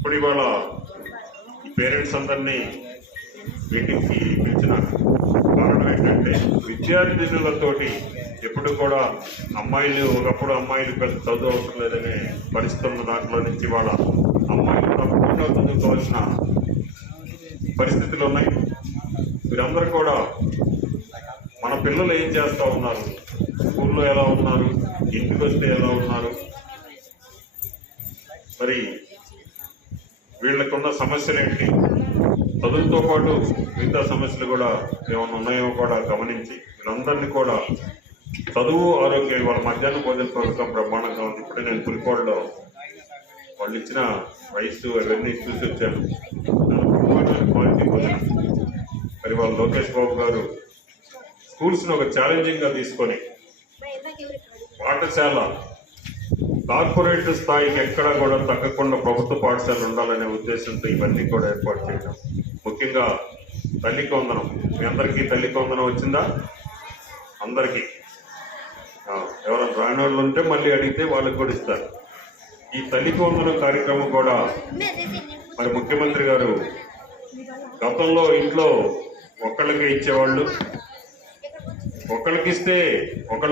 ఇప్పుడు ఇవాళ పేరెంట్స్ అందరినీ మీటింగ్కి పిలిచిన కారణం ఏంటంటే విద్యార్థినులతోటి ఎప్పుడు కూడా అమ్మాయిలు ఒకప్పుడు అమ్మాయిలు పెద్ద చదువు అవసరం లేదనే పరిస్థితి ఉన్న దాంట్లో నుంచి వాళ్ళ అమ్మాయిలు తప్పకుండా చదువుకోవాల్సిన పరిస్థితులు ఉన్నాయి. మీరందరూ కూడా మన పిల్లలు ఏం చేస్తూ ఉన్నారు? స్కూల్లో ఎలా ఉన్నారు? ఇంటికి వస్తే ఎలా ఉన్నారు? మరి వీళ్ళకున్న సమస్యలేంటి? చదువుతో పాటు మిగతా సమస్యలు కూడా ఏమైనా ఉన్నాయో కూడా గమనించి వీళ్ళందరినీ కూడా చదువు ఆరోగ్యం వాళ్ళ మధ్యాహ్నం భోజన పథకం బ్రహ్మాండంగా ఉంది. ఇప్పుడే నేను పులికోడలో వాళ్ళు ఇచ్చిన వయసు అవన్నీ చూసి వచ్చాను. క్వాలిటీ భోజనం. మరి వాళ్ళు లోకేష్ బాబు గారు స్కూల్స్ని ఒక ఛాలెంజింగ్గా తీసుకొని పాఠశాల కార్పొరేట్ స్థాయికి ఎక్కడా కూడా తగ్గకుండా ప్రభుత్వ పాఠశాలలు ఉండాలనే ఉద్దేశంతో ఇవన్నీ కూడా ఏర్పాటు చేయడం ముఖ్యంగా తల్లి కొందనం. మీ అందరికీ తల్లి కొందనం వచ్చిందా? అందరికీ. ఎవరైనా రాని వాళ్ళు ఉంటే మళ్ళీ అడిగితే వాళ్ళకి కూడా ఇస్తారు. ఈ తల్లి కొందనం కార్యక్రమం కూడా మరి ముఖ్యమంత్రి గారు గతంలో ఇంట్లో ఒకళ్ళకే ఇచ్చేవాళ్ళు. ఒక్కళ్ళకి ఇస్తే ఒకళ్ళు